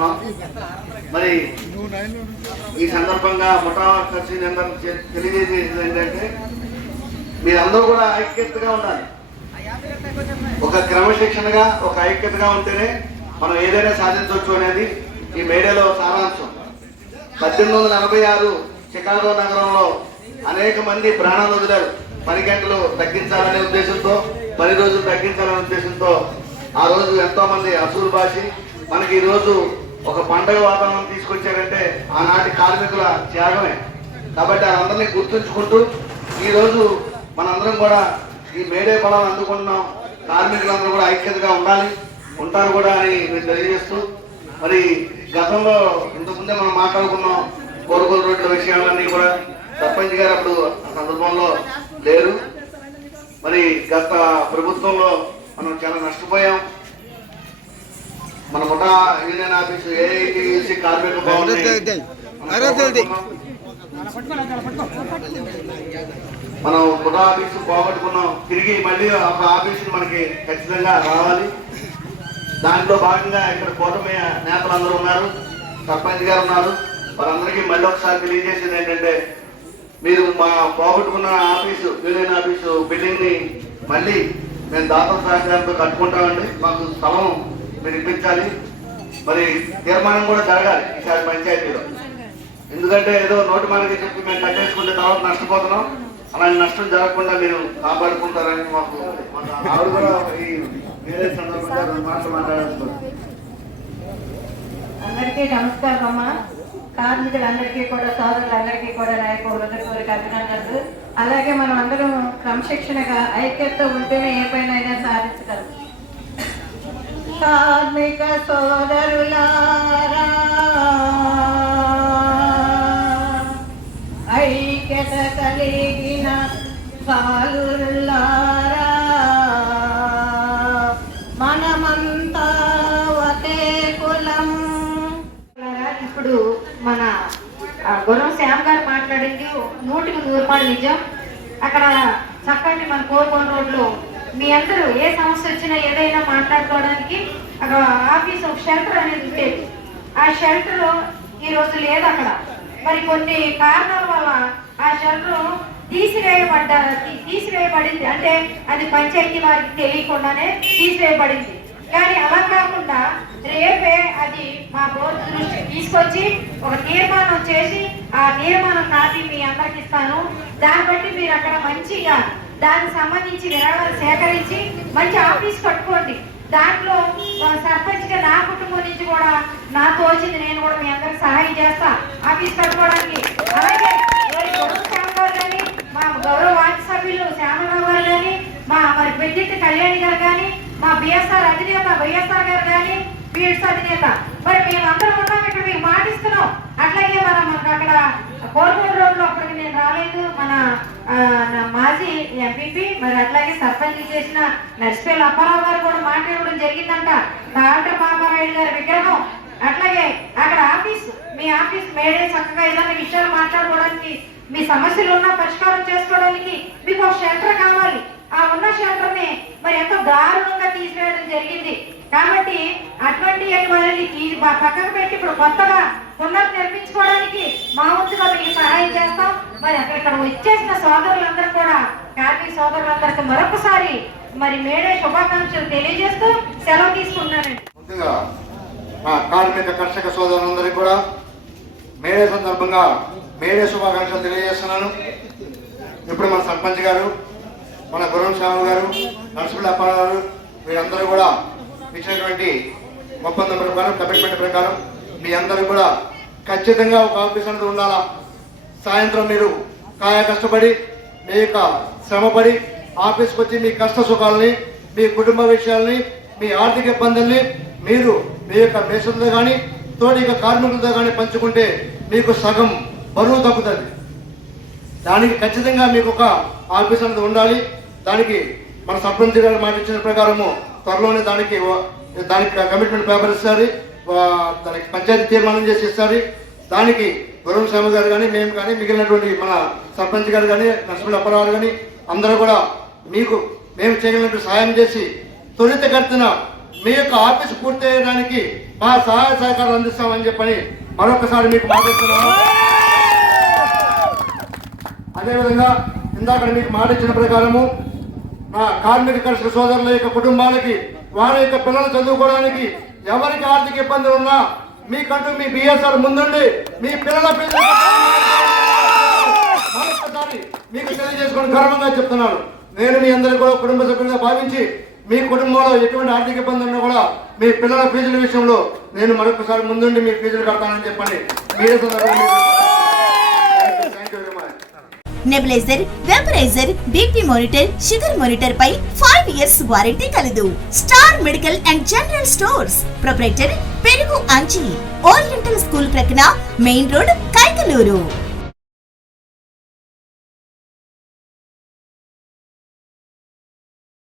నమస్కరించుకుంటున్నాం మరి ఈ సందర్భంగా ముఠా తెలియజేసేది ఏంటంటే మీరందరూ కూడా ఐక్యతగా ఉండాలి. ఒక క్రమశిక్షణగా ఒక ఐక్యతగా ఉంటేనే మనం ఏదైనా సాధించవచ్చు అనేది ఈ మేడలో సారాంశం. పద్దెనిమిది వందల ఎనభై ఆరు చికాగో నగరంలో అనేక మంది ప్రాణాలు వదిలారు. పని గంటలు తగ్గించాలనే ఉద్దేశంతో పని రోజులు తగ్గించాలనే ఉద్దేశంతో ఆ రోజు ఎంతో మంది అసూలు భాషి మనకి ఈరోజు ఒక పండగ వాతావరణం తీసుకొచ్చారంటే ఆనాటి కార్మికుల త్యాగమే. కాబట్టి వాళ్ళందరినీ గుర్తుంచుకుంటూ ఈరోజు మనందరం కూడా ఈ మేడే ఫలాలు అందుకుంటున్నాం కార్మికులందరూ కూడా ఐక్యతగా ఉండాలి. ఉంటారు కూడా అని మేము తెలియజేస్తూ మరి గతంలో ఇంతకుముందే మనం మాట్లాడుకున్నాం కోరుకోలు రోడ్ల విషయాలన్నీ కూడా. సర్పంచ్ గారు అప్పుడు ఆ సందర్భంలో లేరు. మరి గత ప్రభుత్వంలో మనం చాలా నష్టపోయాం. మన ముఠా యూనియన్ ఆఫీసు ఏఐటీసీ కార్మిక మనం ముఠా ఆఫీసు పోగొట్టుకున్నాం. తిరిగి మళ్ళీ ఒక ఆఫీసు మనకి ఖచ్చితంగా రావాలి. దాంట్లో భాగంగా ఇక్కడ కూటమి నేతలు అందరూ ఉన్నారు. సర్పంచ్ గారు ఉన్నారు. వారందరికీ మళ్ళీ ఒకసారి తెలియజేసేది ఏంటంటే మీరు మా పోగొట్టుకున్న ఆఫీసు యూనియన్ ఆఫీసు బిల్డింగ్ని మళ్ళీ మేము దాతల సహకారంతో కట్టుకుంటామండి. మాకు స్థలం మీరు ఇప్పించాలి మరి తీర్మానం కూడా జరగాలి ఈసారి పంచాయతీలో. ఎందుకంటే ఏదో నోటి మనకి చెప్పి మేము కట్టేసుకుంటే తర్వాత నష్టపోతున్నాం. అలాంటి నష్టం జరగకుండా మీరు కాపాడుకుంటారని మాకు ఆవిడ కూడా ఈ వేరే సందర్భంగా మాటలు మాట్లాడాల్సింది అందరికీ నమస్కారం అమ్మా. కార్మికులందరికీ కూడా సోదరులందరికీ కూడా నా యొక్క హృదయపూర్వక అభినందనలు. అలాగే మనం అందరం క్రమశిక్షణగా ఐక్యతతో ఉంటేనే ఏ పైన అయినా సాధించగలం. కార్మిక సోదరులారా. ఐక్యత కలిగిన సాలులారా మనమంతా ఒకే కులం. ఇప్పుడు మన ఆ, గురం శ్యామ్ గారు మాట్లాడింది. నూటికి నూరు రూపాయలు నిజం. అక్కడ చక్కటి మన కోరుకోని రోడ్లో మీ అందరూ ఏ సమస్య వచ్చినా ఏదైనా మాట్లాడుకోవడానికి అక్కడ ఆఫీస్ ఒక షెల్టర్ అనేది ఉండేది ఆ షెల్టర్ ఈ రోజు లేదు అక్కడ. మరి కొన్ని కారణాల వల్ల ఆ షెల్టర్ తీసివేయబడ్డ తీసివేయబడింది. అంటే అది పంచాయతీ వారికి తెలియకుండానే తీసివేయబడింది. కానీ అలా కాకుండా రేపే అది మా బోర్డు దృష్టికి తీసుకొచ్చి ఒక తీర్మానం చేసి ఆ తీర్మానం కాపీ మీ అందరికి ఇస్తాను. దాన్ని బట్టి మీరు అక్కడ మంచిగా దానికి సంబంధించి విరాళాలు సేకరించి మంచి ఆఫీస్ కట్టుకోండి. దాంట్లో సర్పంచ్గా నా కుటుంబం నుంచి కూడా నా తోచింది నేను కూడా మీ అందరికి సహాయం చేస్తా. ఆఫీస్ కట్టుకోవడానికి. అలాగే మరి గౌరవ గారు కానీ మా గౌరవ వార్డు సభ్యులు శ్యామరావు గారు కానీ మా మరి పెద్దింటి కళ్యాణి గారు కానీ మా బిఎస్ఆర్ అధినేత వైఎస్ఆర్ గారు కానీ బిఎడ్స్ అధినేత. మరి మేము ఉన్నాం ఇక్కడ మీకు మాటిస్తున్నాం. అట్లాగే మన మనకు అక్కడ కోరుకోడు రోడ్లో అప్పటికి నేను రాలేదు. మన ఆ, మాజీ ఎంపీపీ మరి అట్లాగే సర్పంచ్ చేసిన నర్సిపల్లి అప్పారావు గారు కూడా మాట్లాడడం జరిగిందంట. డాక్టర్ పాపారాయుడు గారి విగ్రహం. అట్లాగే అక్కడ ఆఫీస్ మీ ఆఫీస్ మేడే చక్కగా ఇలాంటి విషయాలు మాట్లాడుకోవడానికి మీ సమస్యలు ఉన్న పరిష్కారం చేసుకోవడానికి మీకు ఒక షెల్టర్ కావాలి. ఆ ఉన్న షెల్టర్ని మరి ఎంతో దారుణంగా తీసివేయడం జరిగింది. కాబట్టి అటువంటి వాళ్ళని పక్కకు పెట్టి ఇప్పుడు కొత్తగా పునర్ నిర్మించుకోవడానికి మా వంతుగా మీకు సహాయం చేస్తాం. మరి అక్కడ ఇక్కడ వచ్చేసిన సోదరులందరూ కూడా కార్మిక సోదరులందరికీ మరొకసారి మరి మేడే శుభాకాంక్షలు తెలియజేస్తూ సెలవు తీసుకుంటున్నానండి. ముందుగా మా కార్మిక కర్షక సోదరులందరికీ కూడా మేడే సందర్భంగా మేడే శుభాకాంక్షలు తెలియజేస్తున్నాను. ఇప్పుడు మన సర్పంచ్ గారు మన గురం స్వామి గారు నరసింహ అప్పారావు గారు వీరందరూ కూడా ఇచ్చినటువంటి ఒప్పందం ప్రకారం కమిట్మెంట్ ప్రకారం మీ అందరూ కూడా ఖచ్చితంగా ఒక ఆఫీస్ అనేది ఉండాలా? సాయంత్రం మీరు కాయ కష్టపడి మీ యొక్క శ్రమపడి ఆఫీస్కి వచ్చి మీ కష్ట సుఖాలని మీ కుటుంబ విషయాల్ని మీ ఆర్థిక ఇబ్బందుల్ని మీరు మీ యొక్క మేషంతో కానీ తోటి యొక్క కార్మికులతో కానీ పంచుకుంటే మీకు సగం బరువు తగ్గుతుంది. దానికి ఖచ్చితంగా మీకు ఒక ఆఫీస్ అనేది ఉండాలి. దానికి మన సర్పంచ్ గారు మాట ఇచ్చిన ప్రకారము త్వరలోనే దానికి దానికి కమిట్మెంట్ పేపర్ ఇస్తారు. దానికి పంచాయతీ తీర్మానం చేసి ఇస్తారు. దానికి గురం స్వామి గారు కానీ మేము కానీ మిగిలినటువంటి మన సర్పంచ్ గారు కానీ నరసింహ అప్పారావు కానీ అందరూ కూడా మీకు మేము చేయగలిగినట్టు సాయం చేసి త్వరితగతిన మీ యొక్క ఆఫీస్ పూర్తి చేయడానికి మా సహాయ సహకారాలు అందిస్తామని చెప్పని మరొకసారి మీకు మాట్లాడుతున్నాము అదేవిధంగా ఇందాక మీకు మాట ఇచ్చిన ప్రకారము మా కార్మిక కర్షక సోదరుల యొక్క కుటుంబాలకి వారి యొక్క పిల్లలు చదువుకోవడానికి ఎవరికి ఆర్థిక ఇబ్బందులు ఉన్నా మీకంటూ మీ బిఎస్ఆర్ ముందుండి మీ పిల్లల మరొకసారి మీకు తెలియజేసుకుని గర్వంగా చెప్తున్నాను. నేను మీ అందరికీ కూడా కుటుంబ సభ్యులుగా భావించి మీ కుటుంబంలో ఎటువంటి ఆర్థిక ఇబ్బంది ఉన్నా కూడా మీ పిల్లల ఫీజుల విషయంలో నేను మరొకసారి ముందుండి మీ ఫీజులు కడతానని చెప్పండి. మీరే సందర్భంగా nebulizer vaporizer BP monitor sugar monitor పై ఫైవ్ ఇయర్స్ వారంటీ కలదు. Star medical and general stores proprietor పెరుగు అంచి ఓరియంటల్ స్కూల్ ప్రక్కన మెయిన్ రోడ్ కైకలూరు